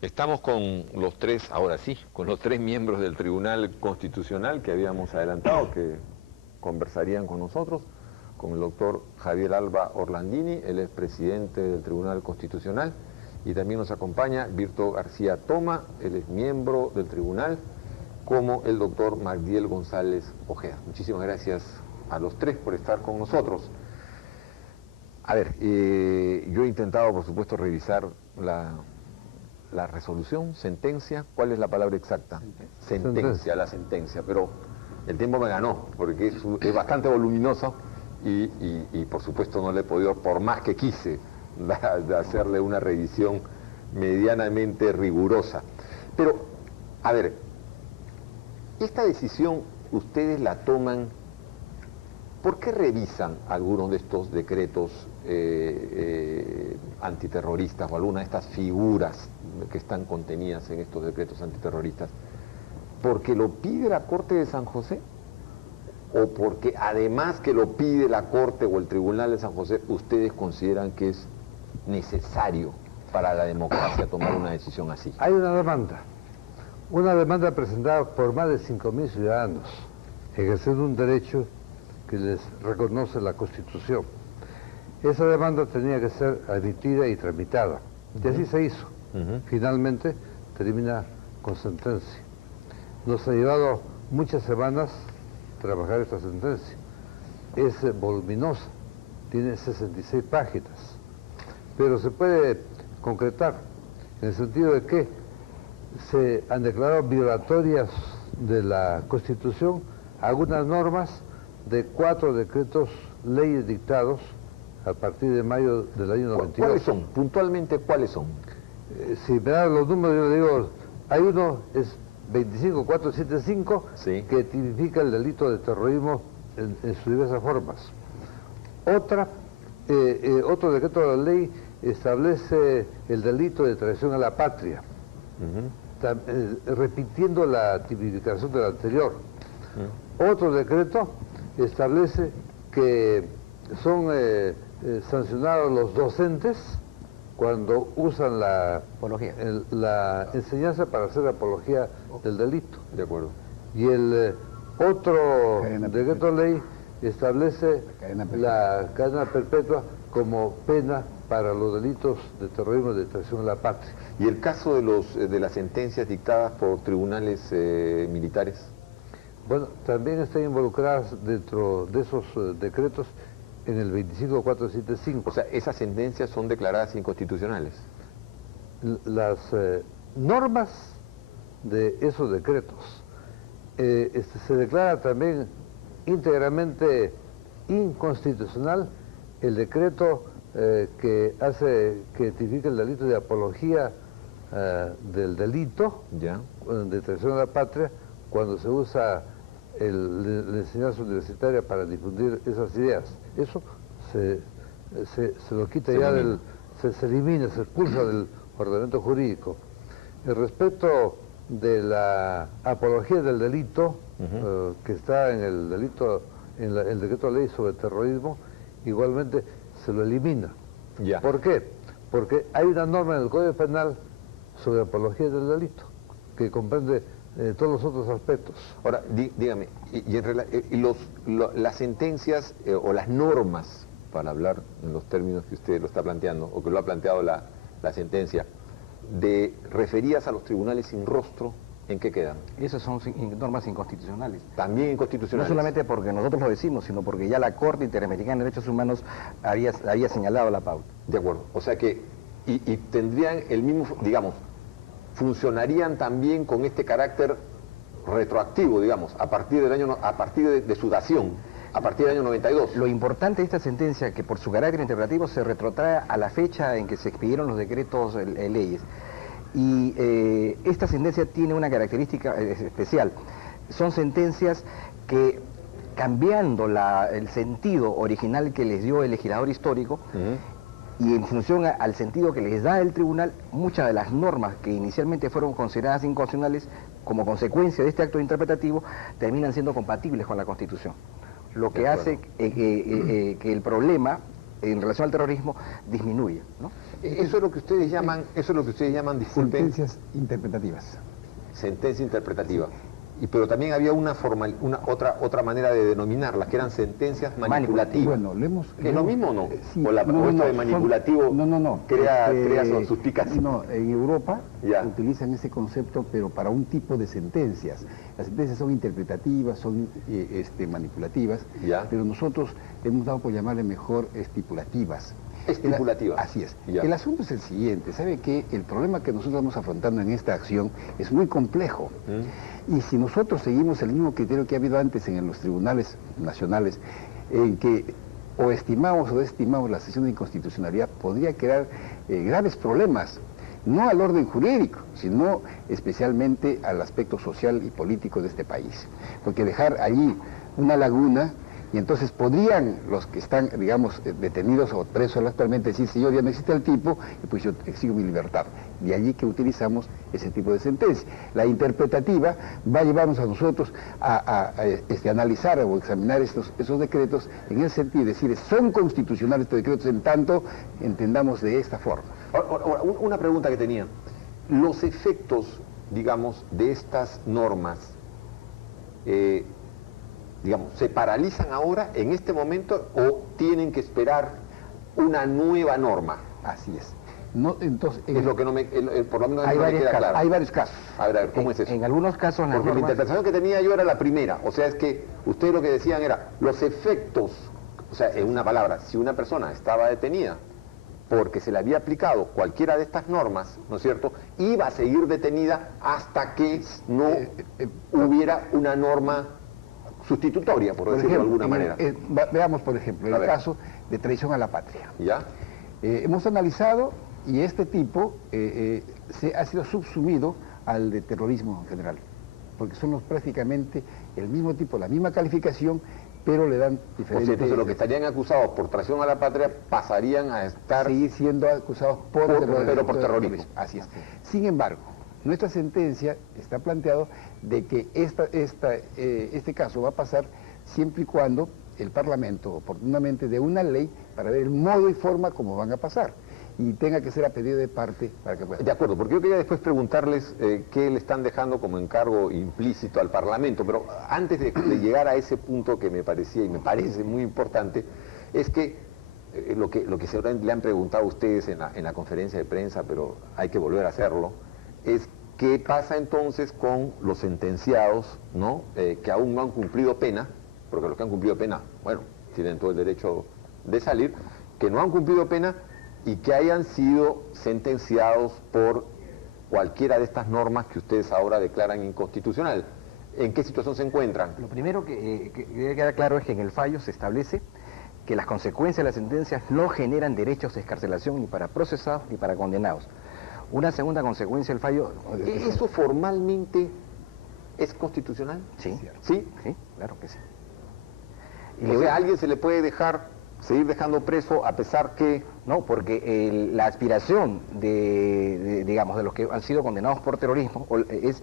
Estamos con los tres, ahora sí, con los tres miembros del Tribunal Constitucional que habíamos adelantado, que conversarían con nosotros, con el doctor Javier Alba Orlandini, él es presidente del Tribunal Constitucional, y también nos acompaña Virto García Toma, él es miembro del Tribunal, como el doctor Magdiel González Ojeda. Muchísimas gracias a los tres por estar con nosotros. A ver, yo he intentado, por supuesto, revisar la resolución, sentencia, ¿cuál es la palabra exacta? Sentencia, la sentencia, pero el tiempo me ganó, porque es bastante voluminoso y por supuesto no le he podido, por más que quise, de hacerle una revisión medianamente rigurosa. Pero, a ver, esta decisión ustedes la toman, ¿por qué revisan algunos de estos decretos antiterroristas o alguna de estas figuras que están contenidas en estos decretos antiterroristas? ¿Porque lo pide la Corte de San José? ¿O porque además que lo pide la Corte o el Tribunal de San José, ustedes consideran que es necesario para la democracia tomar una decisión así? Hay una demanda presentada por más de 5.000 ciudadanos, ejerciendo un derecho que les reconoce la Constitución. Esa demanda tenía que ser admitida y tramitada, y así se hizo. Finalmente termina con sentencia. Nos ha llevado muchas semanas trabajar esta sentencia. Es voluminosa, tiene 66 páginas, pero se puede concretar en el sentido de que se han declarado violatorias de la Constitución algunas normas de 4 decretos leyes dictados a partir de mayo del año 92. ¿Cuáles son? Puntualmente, ¿cuáles son? Si me dan los números, yo le digo, hay uno, es 25475, sí, que tipifica el delito de terrorismo en sus diversas formas. Otro decreto de la ley establece el delito de traición a la patria, repitiendo la tipificación del anterior. Otro decreto establece que son sancionados los docentes cuando usan la enseñanza para hacer apología del delito. De acuerdo. Y el otro decreto de ley establece la cadena perpetua como pena para los delitos de terrorismo y de traición a la patria. ¿Y el caso de las sentencias dictadas por tribunales militares? Bueno, también están involucradas dentro de esos decretos en el 25475. O sea, esas sentencias son declaradas inconstitucionales. Las normas de esos decretos se declara también íntegramente inconstitucional el decreto que tipifica el delito de apología del delito de traición a la patria cuando se usa la enseñanza universitaria para difundir esas ideas. Eso se lo quita ya se elimina, se expulsa del ordenamiento jurídico. Respecto de la apología del delito, que está en el delito, en el decreto de ley sobre terrorismo, igualmente se lo elimina. ¿Por qué? Porque hay una norma en el Código Penal sobre apología del delito que comprende todos los otros aspectos. Ahora, dígame, las sentencias o las normas, para hablar en los términos que usted lo está planteando, o que lo ha planteado la sentencia, referidas a los tribunales sin rostro, ¿en qué quedan? Esas son normas inconstitucionales. También inconstitucionales. No solamente porque nosotros lo decimos, sino porque ya la Corte Interamericana de Derechos Humanos había señalado la pauta. De acuerdo. O sea que, y tendrían el mismo, digamos, funcionarían también con este carácter retroactivo, digamos, a partir de su dación, a partir del año 92. Lo importante de esta sentencia, que por su carácter interpretativo se retrotrae a la fecha en que se expidieron los decretos leyes. Y esta sentencia tiene una característica especial. Son sentencias que, cambiando el sentido original que les dio el legislador histórico, y en función al sentido que les da el tribunal, muchas de las normas que inicialmente fueron consideradas inconstitucionales como consecuencia de este acto interpretativo terminan siendo compatibles con la Constitución, lo que hace que el problema en relación al terrorismo disminuya, ¿no? Eso es lo que ustedes llaman, disculpen, Sentencias interpretativas. sentencia interpretativa. Pero también había otra manera de denominarlas, que eran sentencias manipulativas. Bueno, ¿Es lo mismo o no? Sí, ¿O esto de manipulativo crea suspicacia? No, en Europa Ya. utilizan ese concepto, pero para un tipo de sentencias. Las sentencias son interpretativas, son manipulativas, Ya. pero nosotros hemos dado por llamarle mejor estipulativas. Estipulativas. Así es. Ya. El asunto es el siguiente, ¿sabe qué? El problema que nosotros estamos afrontando en esta acción es muy complejo. Y si nosotros seguimos el mismo criterio que ha habido antes en los tribunales nacionales, en que o estimamos o desestimamos la sesión de inconstitucionalidad, podría crear graves problemas, no al orden jurídico, sino especialmente al aspecto social y político de este país. Porque dejar allí una laguna, y entonces podrían los que están, digamos, detenidos o presos actualmente decir, si yo ya no existe el tipo, pues yo exijo mi libertad. De allí que utilizamos ese tipo de sentencia. La interpretativa va a llevarnos a nosotros a analizar o examinar esos decretos en el sentido de decir, son constitucionales estos decretos en tanto entendamos de esta forma. Ahora, una pregunta que tenía. Los efectos, digamos, de estas normas, digamos, ¿se paralizan ahora, en este momento, o tienen que esperar una nueva norma? Así es. No, entonces, Es lo que no me, por lo menos Hay no me varios queda casos. claro. hay varios casos. A ver, ¿cómo es eso? En algunos casos las Porque la normas... interpretación que tenía yo era la primera, o sea, es que ustedes lo que decían era, los efectos, o sea, en una palabra, si una persona estaba detenida porque se le había aplicado cualquiera de estas normas, ¿no es cierto?, iba a seguir detenida hasta que no hubiera una norma sustitutoria, por decirlo de alguna manera. Veamos, por ejemplo, el caso de traición a la patria. ¿Ya? Hemos analizado y este tipo se ha sido subsumido al de terrorismo en general, porque son prácticamente el mismo tipo, la misma calificación, pero le dan diferentes... O sea, entonces los que estarían acusados por traición a la patria pasarían a estar... seguir siendo acusados por terrorismo. Así es. Sin embargo, nuestra sentencia está planteado de que este caso va a pasar siempre y cuando el Parlamento oportunamente dé una ley para ver el modo y forma como van a pasar y tenga que ser a pedido de parte para que pueda. De acuerdo, porque yo quería después preguntarles qué le están dejando como encargo implícito al Parlamento, pero antes de llegar a ese punto que me parecía y me parece muy importante, es que lo que seguramente le han preguntado a ustedes en la conferencia de prensa, pero hay que volver a hacerlo, es qué pasa entonces con los sentenciados, ¿no?, que aún no han cumplido pena, porque los que han cumplido pena, bueno, tienen todo el derecho de salir, que no han cumplido pena y que hayan sido sentenciados por cualquiera de estas normas que ustedes ahora declaran inconstitucional. ¿En qué situación se encuentran? Lo primero que debe quedar claro es que en el fallo se establece que las consecuencias de las sentencias no generan derechos de excarcelación ni para procesados ni para condenados. Una segunda consecuencia del fallo... ¿Eso formalmente es constitucional? Sí. ¿Sí? Sí, claro que sí. O sea, ¿a alguien se le puede seguir dejando preso a pesar que... No, porque la aspiración digamos, de los que han sido condenados por terrorismo es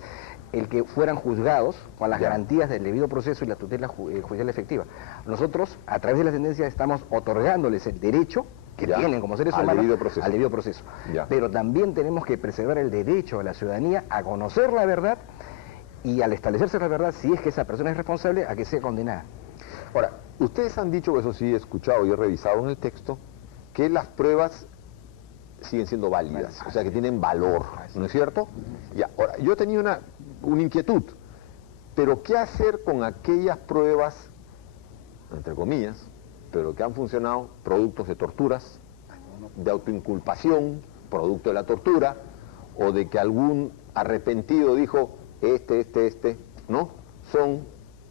el que fueran juzgados con las garantías del debido proceso y la tutela judicial efectiva. Nosotros, a través de la sentencia, estamos otorgándoles el derecho que tienen como seres humanos al debido proceso. Pero también tenemos que preservar el derecho de la ciudadanía a conocer la verdad y al establecerse la verdad, si es que esa persona es responsable, a que sea condenada. Ahora, ustedes han dicho, eso sí he escuchado y he revisado en el texto, que las pruebas siguen siendo válidas, o sea que tienen valor, ¿no es cierto? Ya, ahora, yo tenía una inquietud, pero ¿qué hacer con aquellas pruebas, entre comillas, pero que han funcionado productos de torturas, de autoinculpación, producto de la tortura, o de que algún arrepentido dijo, ¿no?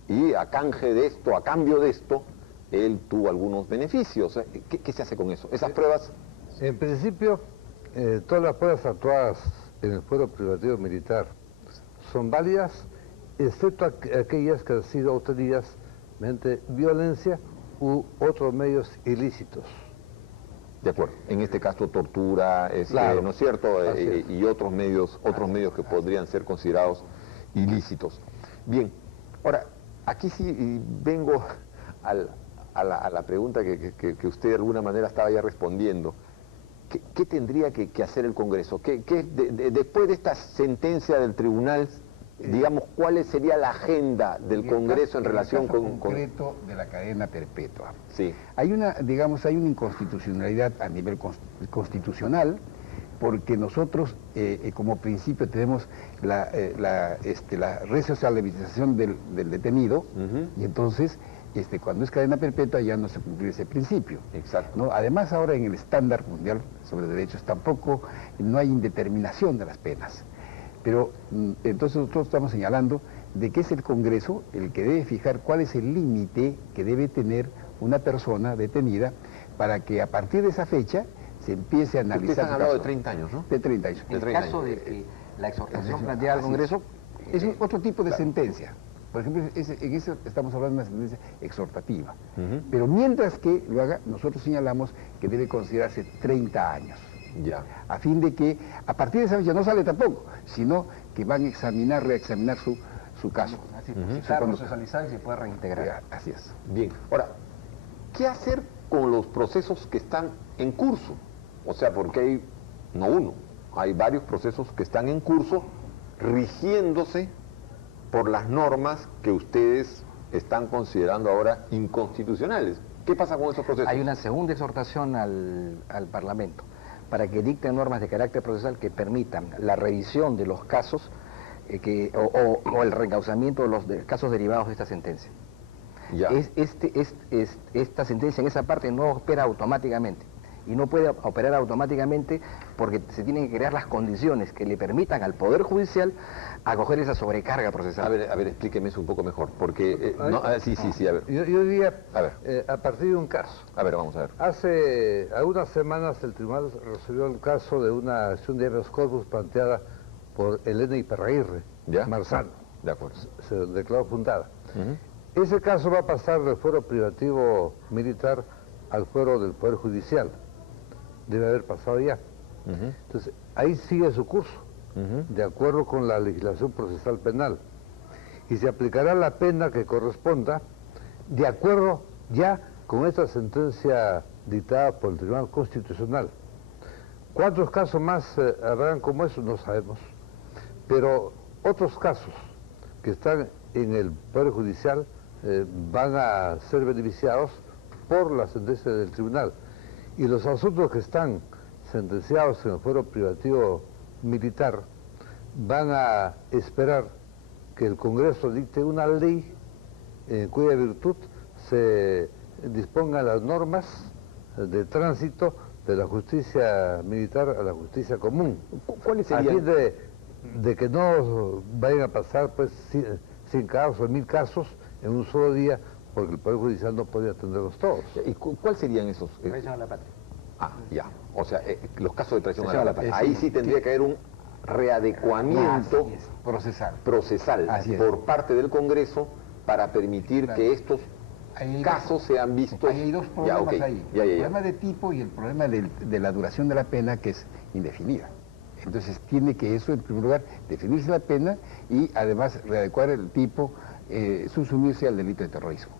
Y a canje de esto, a cambio de esto, él tuvo algunos beneficios. ¿Qué se hace con eso? Esas pruebas... En principio, todas las pruebas actuadas en el fuero privativo militar son válidas, excepto aquellas que han sido obtenidas mediante violencia u otros medios ilícitos. De acuerdo. En este caso, tortura, claro, ¿no es cierto? Y otros medios que podrían ser considerados ilícitos. Bien, ahora, aquí sí vengo a la pregunta que usted de alguna manera estaba ya respondiendo. ¿qué tendría que hacer el Congreso? Después de esta sentencia del tribunal, digamos, ¿cuál sería la agenda del Congreso en relación con concreto de la cadena perpetua? Sí. Hay una inconstitucionalidad a nivel constitucional, porque nosotros como principio tenemos la resocialización del detenido, y entonces cuando es cadena perpetua ya no se cumple ese principio. Exacto. ¿No? Además, ahora en el estándar mundial sobre derechos tampoco no hay indeterminación de las penas. Pero entonces nosotros estamos señalando de que es el Congreso el que debe fijar cuál es el límite que debe tener una persona detenida para que a partir de esa fecha se empiece a analizar. Ustedes han hablado de 30 años, ¿no? De 30 años. En el caso de que la exhortación planteada al Congreso... Es otro tipo de sentencia. Por ejemplo, en eso estamos hablando de una sentencia exhortativa. Pero mientras que lo haga, nosotros señalamos que debe considerarse 30 años. Ya. A fin de que, a partir de esa fecha no sale tampoco, sino que van a reexaminar su caso. Procesalizar y se puede reintegrar. Así es. Bien. Ahora, ¿qué hacer con los procesos que están en curso? O sea, porque hay, no uno, hay varios procesos que están en curso rigiéndose por las normas que ustedes están considerando ahora inconstitucionales. ¿Qué pasa con esos procesos? Hay una segunda exhortación al Parlamento para que dicten normas de carácter procesal que permitan la revisión de los casos o el reencauzamiento de los casos derivados de esta sentencia. Ya. Esta sentencia en esa parte no opera automáticamente. Y no puede operar automáticamente porque se tienen que crear las condiciones que le permitan al Poder Judicial acoger esa sobrecarga procesal. A ver, explíqueme eso un poco mejor, porque... sí, a ver. Yo diría, A ver. a partir de un caso. A ver, vamos a ver. Hace algunas semanas el tribunal resolvió el caso de una acción de habeas corpus planteada por Elena Iparraguirre, ¿Ya? Marzano. De acuerdo. Se declaró fundada. Ese caso va a pasar del fuero privativo militar al fuero del Poder Judicial. Debe haber pasado ya. Entonces, ahí sigue su curso, de acuerdo con la legislación procesal penal. Y se aplicará la pena que corresponda, de acuerdo ya con esta sentencia dictada por el Tribunal Constitucional. ¿Cuántos casos más habrán como eso? No sabemos. Pero otros casos que están en el Poder Judicial van a ser beneficiados por la sentencia del Tribunal. Y los asuntos que están sentenciados en el fuero privativo militar van a esperar que el Congreso dicte una ley en cuya virtud se dispongan las normas de tránsito de la justicia militar a la justicia común. ¿Cuáles serían? A fin de que no vayan a pasar pues 100 casos o 1000 casos en un solo día, porque el Poder Judicial no podía atenderlos todos. ¿Y cuáles serían esos? Traición a la patria. Ya. O sea, los casos de traición a la patria. Ahí sí tendría que haber un readecuamiento procesal por parte del Congreso para permitir que estos casos sean vistos. Hay dos problemas ahí. El problema de tipo y el problema de la duración de la pena, que es indefinida. Entonces tiene que eso, en primer lugar, definirse la pena y además readecuar el tipo, subsumirse al delito de terrorismo.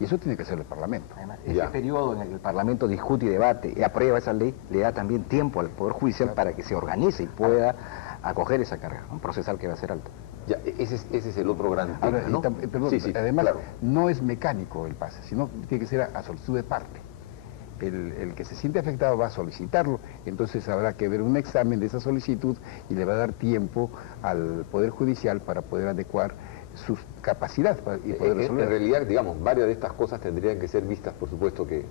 Y eso tiene que hacer el Parlamento. Además, ese periodo en el que el Parlamento discute y debate y aprueba esa ley, le da también tiempo al Poder Judicial para que se organice y pueda acoger esa carga, un procesal que va a ser alto. Ya, ese es el otro gran tema, Ahora, ¿no? Además, claro. no es mecánico el pase, sino tiene que ser a solicitud de parte. El que se siente afectado va a solicitarlo, entonces habrá que ver un examen de esa solicitud y le va a dar tiempo al Poder Judicial para poder adecuar sus capacidades y poder resolver. En realidad, digamos, varias de estas cosas tendrían que ser vistas, por supuesto que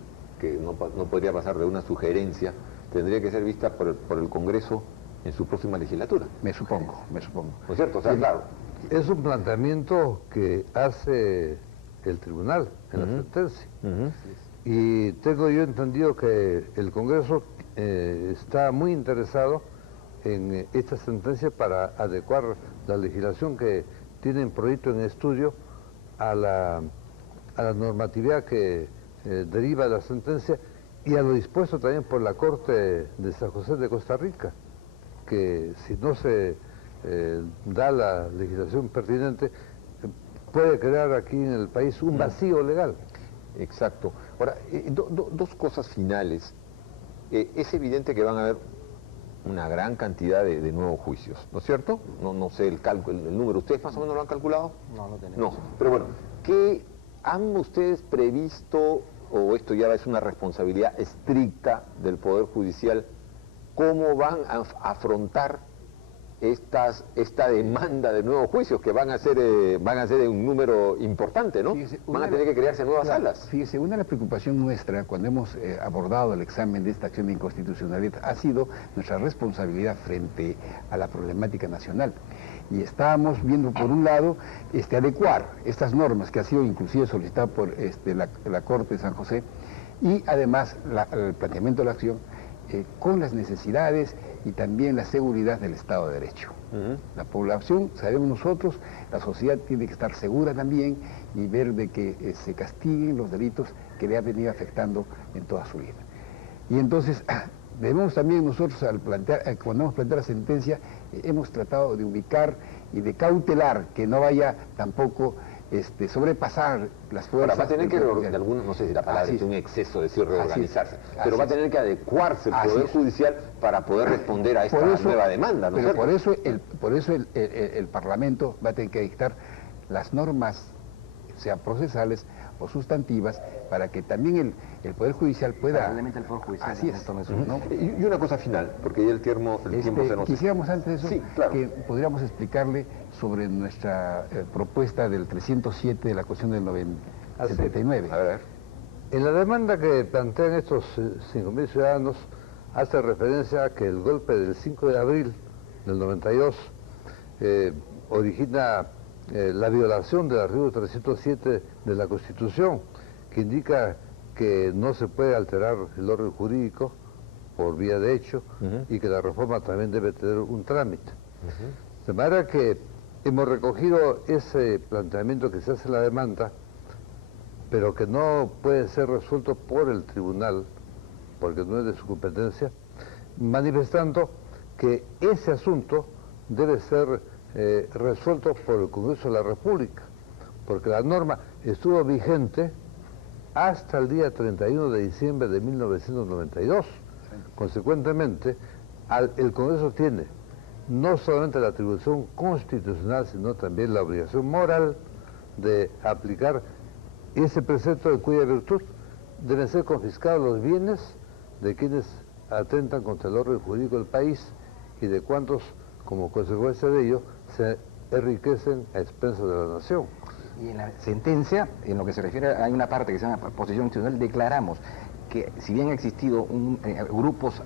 no podría pasar de una sugerencia, tendría que ser vistas por el Congreso en su próxima legislatura. Me supongo. ¿No es cierto? O sea, claro. Es un planteamiento que hace el tribunal en la sentencia. Y tengo yo entendido que el Congreso está muy interesado en esta sentencia para adecuar la legislación que tiene en proyecto en estudio a la normatividad que deriva de la sentencia y a lo dispuesto también por la Corte de San José de Costa Rica, que si no se da la legislación pertinente, puede crear aquí en el país un vacío legal. Exacto. Ahora, dos cosas finales. es evidente que van a haber una gran cantidad de nuevos juicios, ¿no es cierto? No sé el cálculo, el número, ¿ustedes más o menos lo han calculado? No, no tenemos. No, pero bueno, ¿qué han ustedes previsto, o esto ya es una responsabilidad estricta del Poder Judicial, cómo van a afrontar esta demanda de nuevos juicios que van a ser un número importante, ¿no? Fíjese, van a tener que crearse nuevas salas. Fíjese, una de las preocupaciones nuestra cuando hemos abordado el examen de esta acción de inconstitucionalidad ha sido nuestra responsabilidad frente a la problemática nacional. Y estábamos viendo, por un lado, adecuar estas normas que ha sido inclusive solicitada por la Corte de San José y además el planteamiento de la acción con las necesidades y también la seguridad del Estado de Derecho. La población, sabemos nosotros, la sociedad tiene que estar segura también y ver de que se castiguen los delitos que le han venido afectando en toda su vida. Y entonces debemos también nosotros, cuando hemos planteado la sentencia, hemos tratado de ubicar y de cautelar que no vaya tampoco sobrepasar las fuerzas. Ahora, va a tener que, de algunos, no sé si la palabra es un exceso decir reorganizarse, pero va a tener que adecuarse el Poder Judicial para poder responder a esta nueva demanda, ¿no es cierto? Por eso el Parlamento va a tener que dictar las normas, sean procesales o sustantivas, para que también el Poder Judicial pueda... Paralelamente al Poder Judicial. Así es. ¿no? Y una cosa final, porque ya el tiempo se nos... Quisiéramos antes de eso sí, claro, que podríamos explicarle sobre nuestra propuesta del 307 de la Constitución del 79. A ver. En la demanda que plantean estos 5.000 ciudadanos hace referencia a que el golpe del 5 de abril del 92 origina la violación del artículo 307 de la Constitución, que indica que no se puede alterar el orden jurídico por vía de hecho y que la reforma también debe tener un trámite. De manera que hemos recogido ese planteamiento que se hace en la demanda, pero que no puede ser resuelto por el tribunal, porque no es de su competencia, manifestando que ese asunto debe ser resuelto por el Congreso de la República, porque la norma estuvo vigente hasta el día 31 de diciembre de 1992. Consecuentemente, el Congreso tiene no solamente la atribución constitucional, sino también la obligación moral de aplicar ese precepto de cuya virtud deben ser confiscados los bienes de quienes atentan contra el orden jurídico del país y de cuantos, como consecuencia de ello, se enriquecen a expensas de la nación. Y en la sentencia, en lo que se refiere, hay una parte que se llama posición institucional, declaramos que si bien ha existido grupos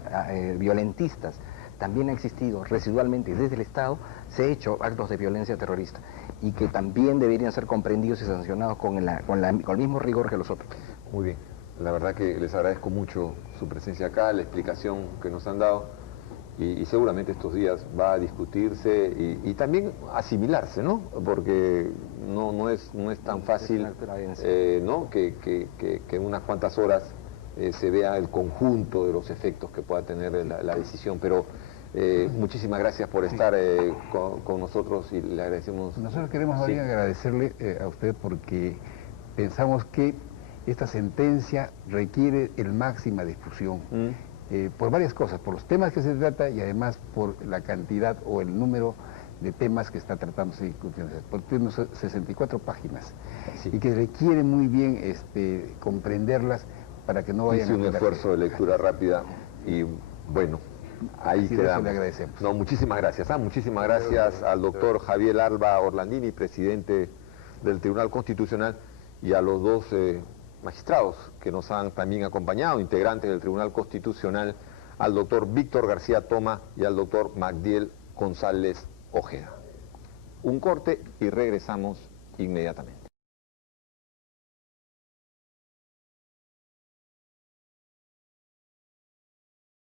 violentistas, también ha existido residualmente desde el Estado, se ha hecho actos de violencia terrorista y que también deberían ser comprendidos y sancionados con el mismo rigor que los otros. Muy bien, la verdad que les agradezco mucho su presencia acá, la explicación que nos han dado. Y seguramente estos días va a discutirse y también asimilarse, ¿no? Porque no es tan fácil, ¿no? que en unas cuantas horas se vea el conjunto de los efectos que pueda tener la decisión. Pero muchísimas gracias por estar con nosotros y le agradecemos. Nosotros queremos agradecerle a usted porque pensamos que esta sentencia requiere el máxima difusión. Por varias cosas, por los temas que se trata y además por la cantidad o el número de temas que está tratándose, porque tiene 64 páginas y que requiere muy bien comprenderlas para que no vayan a un esfuerzo de lectura rápida y bueno, ahí quedamos. Le agradecemos. No, muchísimas gracias. Muchísimas gracias al doctor Javier Alba Orlandini, presidente del Tribunal Constitucional, y a los dos magistrados que nos han también acompañado, integrantes del Tribunal Constitucional, al doctor Víctor García Toma y al doctor Magdiel González Ojeda. Un corte y regresamos inmediatamente.